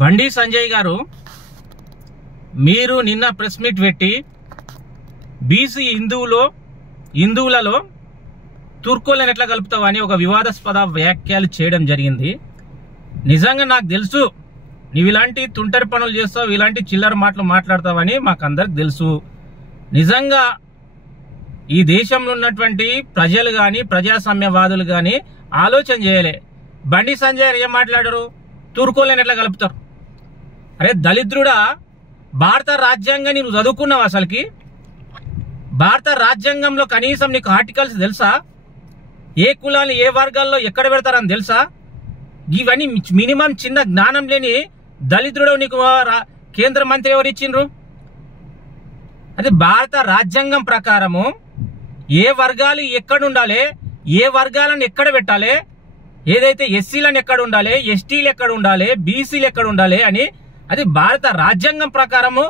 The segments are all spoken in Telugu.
బండి సంజయ్ గారు మీరు నిన్న ప్రెస్ మీట్ పెట్టి బీసీ హిందువులలో తుర్కోలను ఎట్లా కలుపుతావు అని ఒక వివాదాస్పద వ్యాఖ్యలు చేయడం జరిగింది. నిజంగా నాకు తెలుసు నీవు ఇలాంటి తుంటరి పనులు చేస్తావు, ఇలాంటి చిల్లర మాటలు మాట్లాడతావని మాకందరికి తెలుసు. నిజంగా ఈ దేశంలో ఉన్నటువంటి ప్రజలు కానీ ప్రజాస్వామ్యవాదులు కానీ ఆలోచన చేయలే. బండి సంజయ్ గారు ఏం మాట్లాడారు? తుర్కోలను ఎట్లా కలుపుతారు? అరే దళిద్రుడా, భారత రాజ్యాంగాన్ని నువ్వు చదువుకున్నావు? అసలుకి భారత రాజ్యాంగంలో కనీసం నీకు ఆర్టికల్స్ తెలుసా? ఏ కులాలు ఏ వర్గాల్లో ఎక్కడ పెడతారని తెలుసా? ఇవన్నీ మినిమం చిన్న జ్ఞానం లేని దళిద్రుడు నీకు కేంద్ర మంత్రి ఎవరు ఇచ్చిండ్రు? అది భారత రాజ్యాంగం ప్రకారము ఏ వర్గాలు ఎక్కడ ఉండాలి, ఏ వర్గాలను ఎక్కడ పెట్టాలి, ఏదైతే ఎస్సీలను ఎక్కడ ఉండాలి, ఎస్టీలు ఎక్కడ ఉండాలి, బీసీలు ఎక్కడ ఉండాలి అని అది భారత రాజ్యాంగం ప్రకారము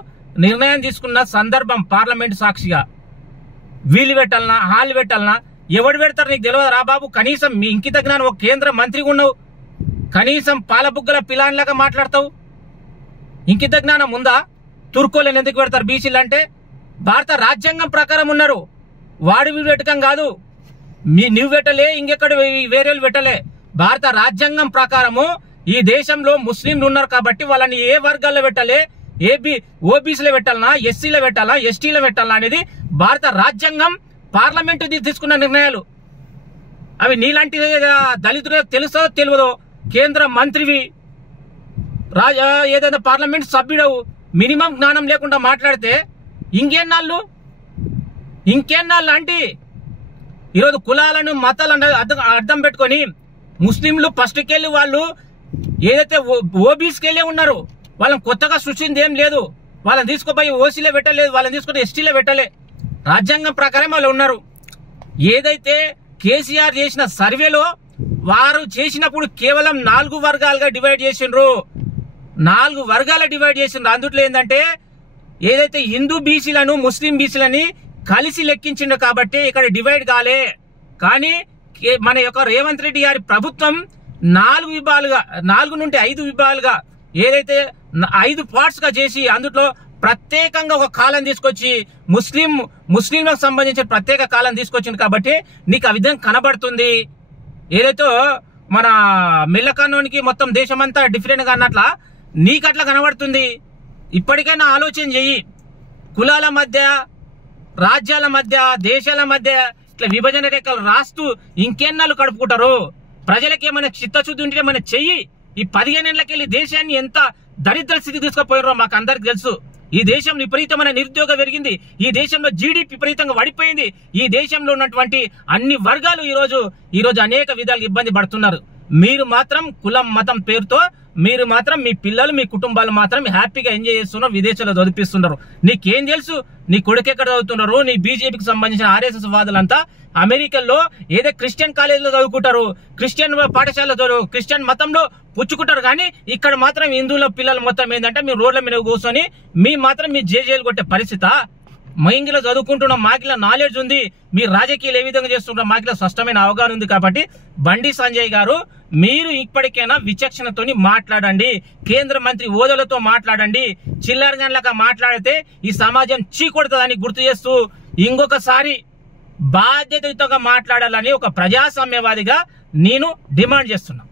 నిర్ణయం తీసుకున్న సందర్భం. పార్లమెంట్ సాక్షిగా వీళ్ళు పెట్టాలనా హాలు పెట్టాలనా ఎవడు పెడతారు నీకు తెలియదు రా బాబు. కనీసం మీ ఇంకిత జ్ఞానం ఒక కేంద్ర మంత్రిగా ఉన్నావు, కనీసం పాలబుగ్గల పిలాన్లాగా మాట్లాడతావు. ఇంకిత జ్ఞానం ఉందా? తుర్కోలను ఎందుకు పెడతారు బీసీలు అంటే? భారత రాజ్యాంగం ప్రకారం ఉన్నారు. వాడు వీడు పెట్టకం కాదు, నువ్వు పెట్టలే, ఇంకెక్కడ వేరే పెట్టలే. భారత రాజ్యాంగం ప్రకారము ఈ దేశంలో ముస్లింలు ఉన్నారు కాబట్టి వాళ్ళని ఏ వర్గాల్లో పెట్టాలి, ఓబీసీలో పెట్టాలనా, ఎస్సీలో పెట్టాలా, ఎస్టీలో పెట్టాలా అనేది భారత రాజ్యాంగం పార్లమెంటు తీసుకున్న నిర్ణయాలు. అవి నీలాంటి దళితులు తెలుసో తెలియదో, కేంద్ర మంత్రివి, ఏదైనా పార్లమెంట్ సభ్యుడవు, మినిమం జ్ఞానం లేకుండా మాట్లాడితే ఇంకేనాళ్ళు అంటే ఈరోజు కులాలను మతాలను అర్థం పెట్టుకొని ముస్లింలు ఫస్ట్కి వెళ్ళి వాళ్ళు ఏదైతే ఓబీసీకి వెళ్ళే ఉన్నారు, వాళ్ళని కొత్తగా సృష్టింది ఏం లేదు. వాళ్ళని తీసుకుపోయి ఓసీలో పెట్టలేదు, వాళ్ళని తీసుకుని ఎస్టీలో పెట్టలే. రాజ్యాంగం ప్రకారం వాళ్ళు ఉన్నారు. ఏదైతే కేసీఆర్ చేసిన సర్వేలో వారు చేసినప్పుడు కేవలం 4 వర్గాలుగా డివైడ్ చేసిండ్రు. 4 వర్గాల డివైడ్ చేసిండ్రు. అందుట్లో ఏంటంటే ఏదైతే హిందూ బీసీలను ముస్లిం బీసీలని కలిసి లెక్కించిండు కాబట్టి ఇక్కడ డివైడ్ కాలే. కానీ మన యొక్క రేవంత్ రెడ్డి గారి ప్రభుత్వం 4 విభాగాలుగా, 4 నుండి 5 విభాగాలుగా ఏదైతే 5 పార్ట్స్ గా చేసి అందులో ప్రత్యేకంగా ఒక కాలం తీసుకొచ్చి ముస్లింలకు సంబంధించిన ప్రత్యేక కాలం తీసుకొచ్చింది కాబట్టి నీకు ఆ విధంగా కనబడుతుంది. ఏదైతే మన మెల్లకన్నోనికి మొత్తం దేశమంతా డిఫరెంట్ గా అన్నట్లా నీకు అట్లా కనబడుతుంది. ఇప్పటికైనా ఆలోచన చెయ్యి. కులాల మధ్య, రాజ్యాల మధ్య, దేశాల మధ్య ఇట్లా విభజన రేఖలు రాస్తూ ఇంకెన్నాళ్ళు కడుపుకుంటారు? ప్రజలకు ఏమైనా చిత్తశుద్ధి ఉంటే మన చెయ్యి. ఈ 15 ఏళ్లకెళ్ళి దేశాన్ని ఎంత దరిద్ర స్థితి తీసుకుపోయారో మాకు అందరికి తెలుసు. ఈ దేశంలో విపరీతమైన నిరుద్యోగం పెరిగింది. ఈ దేశంలో జీడీపీ విపరీతంగా పడిపోయింది. ఈ దేశంలో ఉన్నటువంటి అన్ని వర్గాలు ఈరోజు అనేక విధాలుగా ఇబ్బంది పడుతున్నారు. మీరు మాత్రం కులం మతం పేరుతో మీరు మాత్రం మీ పిల్లలు మీ కుటుంబాలు మాత్రం హ్యాపీగా ఎంజాయ్ చేస్తున్నారు, విదేశాల్లో చదివిస్తున్నారు. నీకేం తెలుసు నీ కొడుకు ఎక్కడ చదువుతున్నారు? నీ బీజేపీకి సంబంధించిన ఆర్ఎస్ఎస్ వాదులంతా అమెరికాలో ఏదో క్రిస్టియన్ కాలేజీలో చదువుకుంటారు, క్రిస్టియన్ పాఠశాలలో క్రిస్టియన్ మతంలో పుచ్చుకుంటారు. కానీ ఇక్కడ మాత్రం హిందువుల పిల్లలు మొత్తం ఏంటంటే మీ రోడ్ల మీద కూర్చొని మీ జేజేలు కొట్టే పరిస్థితి. మైంగిలో చదువుకుంటున్నాం, మాకిలా నాలెడ్జ్ ఉంది. మీ రాజకీయాలు ఏ విధంగా చేస్తుంటాం మాకిలా స్పష్టమైన అవగాహన ఉంది. కాబట్టి బండి సంజయ్ గారు మీరు ఇప్పటికైనా విచక్షణతోని మాట్లాడండి, కేంద్ర మంత్రి హోదాలతో మాట్లాడండి. చిల్లరగాన్లాగా మాట్లాడితే ఈ సమాజం చీకొడుతుందని గుర్తు చేస్తూ ఇంకొకసారి బాధ్యతయుతంగా మాట్లాడాలని ఒక ప్రజాస్వామ్యవాదిగా నేను డిమాండ్ చేస్తున్నా.